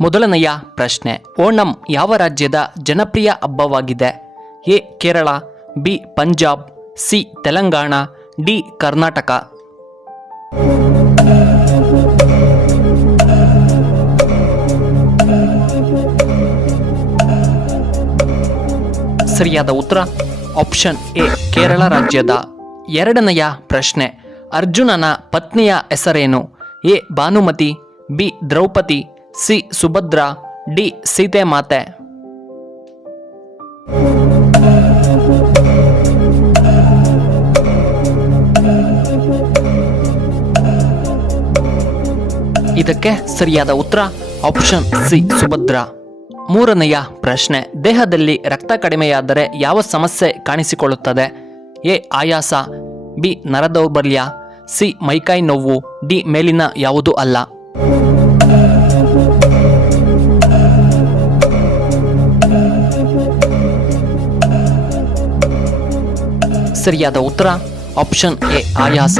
ಮೊದಲನೆಯ ಪ್ರಶ್ನೆ, ಓಣಂ ಯಾವ ರಾಜ್ಯದ ಜನಪ್ರಿಯ ಹಬ್ಬವಾಗಿದೆ? A Kerala, B Punjab, C Telangana, D Karnataka. ಸರಿಯಾದ ಉತ್ತರ ಆಪ್ಷನ್ ಎ ಕೇರಳ ರಾಜ್ಯದ. ಎರಡನೆಯ ಪ್ರಶ್ನೆ, ಅರ್ಜುನನ ಪತ್ನಿಯ ಹೆಸರೇನು? A Bhanumati, B Draupadi, C Subhadra, D Sita ಮಾತೆ. ಇದಕ್ಕೆ ಸರಿಯಾದ ಉತ್ತರ ಆಪ್ಷನ್ ಸಿ ಸುಭದ್ರಾ. ಮೂರನೆಯ ಪ್ರಶ್ನೆ, ದೇಹದಲ್ಲಿ ರಕ್ತ ಕಡಿಮೆಯಾದರೆ ಯಾವ ಸಮಸ್ಯೆ ಕಾಣಿಸಿಕೊಳ್ಳುತ್ತದೆ? ಎ ಆಯಾಸ, ಬಿ ನರದೌರ್ಬಲ್ಯ, ಸಿ ಮೈಕೈ ನೋವು, ಡಿ ಮೇಲಿನ ಯಾವುದೂ ಅಲ್ಲ. ಸರಿಯಾದ ಉತ್ತರ ಆಪ್ಷನ್ ಎ ಆಯಾಸ.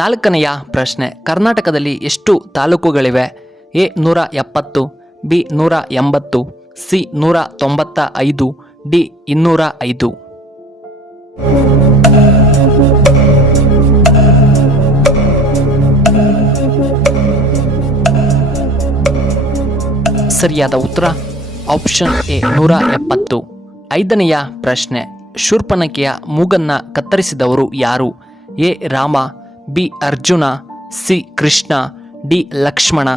ನಾಲ್ಕನೆಯ ಪ್ರಶ್ನೆ, ಕರ್ನಾಟಕದಲ್ಲಿ ಎಷ್ಟು ತಾಲೂಕುಗಳಿವೆ? A 170, B 180, C 195, D 205. ಸರಿಯಾದ ಉತ್ತರ ಆಪ್ಷನ್ ಎ 170. ಐದನೆಯ ಪ್ರಶ್ನೆ, ಶೂರ್ಪನಖಿಯ ಮೂಗನ್ನ ಕತ್ತರಿಸಿದವರು ಯಾರು? A Rama, B Arjuna, C Krishna, D Lakshmana.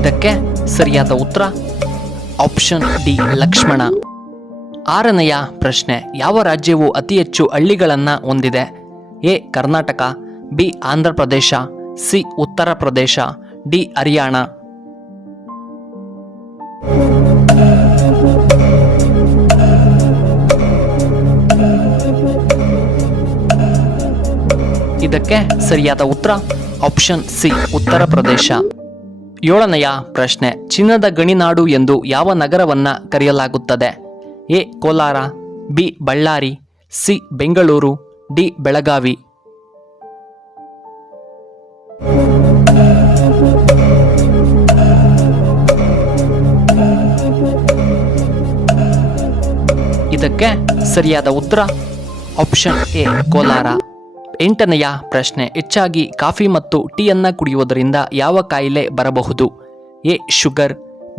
ಇದಕ್ಕೆ ಸರಿಯಾದ ಉತ್ತರ ಆಪ್ಷನ್ ಡಿ ಲಕ್ಷ್ಮಣ. ಆರನೆಯ ಪ್ರಶ್ನೆ, ಯಾವ ರಾಜ್ಯವು ಅತಿ ಹೆಚ್ಚು ಹಳ್ಳಿಗಳನ್ನು ಹೊಂದಿದೆ? A Karnataka, B Andhra Pradesh, C Uttar Pradesh, D Haryana. ಇದಕ್ಕೆ ಸರಿಯಾದ ಉತ್ತರ ಆಪ್ಷನ್ ಸಿ ಉತ್ತರ ಪ್ರದೇಶ. ಏಳನೆಯ ಪ್ರಶ್ನೆ, ಚಿನ್ನದ ಗಣಿನಾಡು ಎಂದು ಯಾವ ನಗರವನ್ನ ಕರೆಯಲಾಗುತ್ತದೆ? A Kolar, B Ballari, C Bengaluru, D Belagavi. ಇದಕ್ಕೆ ಸರಿಯಾದ ಉತ್ತರ ಆಪ್ಷನ್ ಎ ಕೋಲಾರ. ಎಂಟನೆಯ ಪ್ರಶ್ನೆ, ಹೆಚ್ಚಾಗಿ ಕಾಫಿ ಮತ್ತು ಟೀಯನ್ನು ಕುಡಿಯುವುದರಿಂದ ಯಾವ ಕಾಯಿಲೆ ಬರಬಹುದು? ಎ ಶುಗರ್,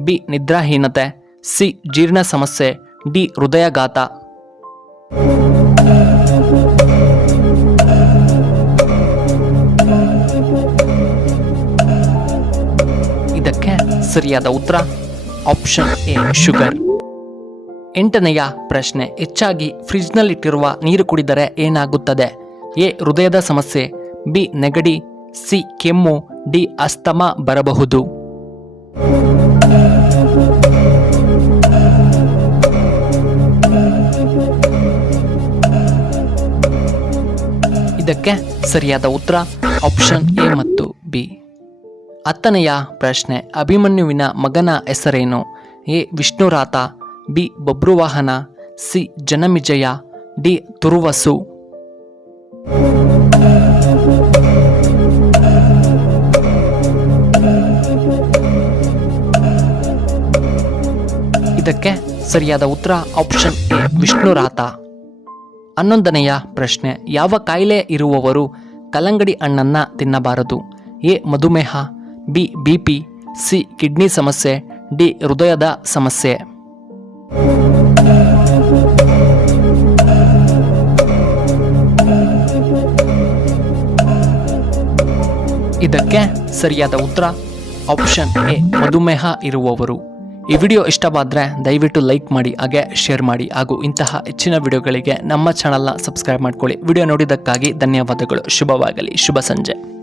ಬಿ ನಿದ್ರಾಹೀನತೆ, ಸಿ ಜೀರ್ಣ ಸಮಸ್ಯೆ, ಡಿ ಹೃದಯಾಘಾತ. ಇದಕ್ಕೆ ಸರಿಯಾದ ಉತ್ತರ ಆಪ್ಷನ್ ಎ ಶುಗರ್. ಎಂಟನೆಯ ಪ್ರಶ್ನೆ, ಹೆಚ್ಚಾಗಿ ಫ್ರಿಜ್ನಲ್ಲಿಟ್ಟಿರುವ ನೀರು ಕುಡಿದರೆ ಏನಾಗುತ್ತದೆ? ಎ ಹೃದಯದ ಸಮಸ್ಯೆ, ಬಿ ನೆಗಡಿ, ಸಿ ಕೆಮ್ಮು, ಡಿ ಅಸ್ತಮಾ ಬರಬಹುದು. ಇದಕ್ಕೆ ಸರಿಯಾದ ಉತ್ತರ ಆಪ್ಷನ್ ಎ ಮತ್ತು ಬಿ. ಹತ್ತನೆಯ ಪ್ರಶ್ನೆ, ಅಭಿಮನ್ಯುವಿನ ಮಗನ ಹೆಸರೇನು? A Vishnurata, B Babruvahana, C Janamejaya, D Turuvasu. ಇದಕ್ಕೆ ಸರಿಯಾದ ಉತ್ತರ ಆಪ್ಷನ್ ಎ ವಿಷ್ಣುರಾತ. 11ನೆಯ ಪ್ರಶ್ನೆ, ಯಾವ ಕಾಯಿಲೆ ಇರುವವರು ಕಲ್ಲಂಗಡಿ ಹಣ್ಣನ್ನು ತಿನ್ನಬಾರದು? ಎ ಮಧುಮೇಹ, ಬಿ ಬಿಪಿ, ಸಿ ಕಿಡ್ನಿ ಸಮಸ್ಯೆ, ಡಿ ಹೃದಯದ ಸಮಸ್ಯೆ. ಇದಕ್ಕೆ ಸರಿಯಾದ ಉತ್ತರ ಆಪ್ಷನ್ ಎ ಮಧುಮೇಹ ಇರುವವರು. ಈ ವಿಡಿಯೋ ಇಷ್ಟವಾದರೆ ದಯವಿಟ್ಟು ಲೈಕ್ ಮಾಡಿ, ಹಾಗೆ ಶೇರ್ ಮಾಡಿ, ಹಾಗೂ ಇಂತಹ ಹೆಚ್ಚಿನ ವಿಡಿಯೋಗಳಿಗೆ ನಮ್ಮ ಚಾನಲ್ನ ಸಬ್ಸ್ಕ್ರೈಬ್ ಮಾಡ್ಕೊಳ್ಳಿ. ವಿಡಿಯೋ ನೋಡಿದ್ದಕ್ಕಾಗಿ ಧನ್ಯವಾದಗಳು. ಶುಭವಾಗಲಿ. ಶುಭ ಸಂಜೆ.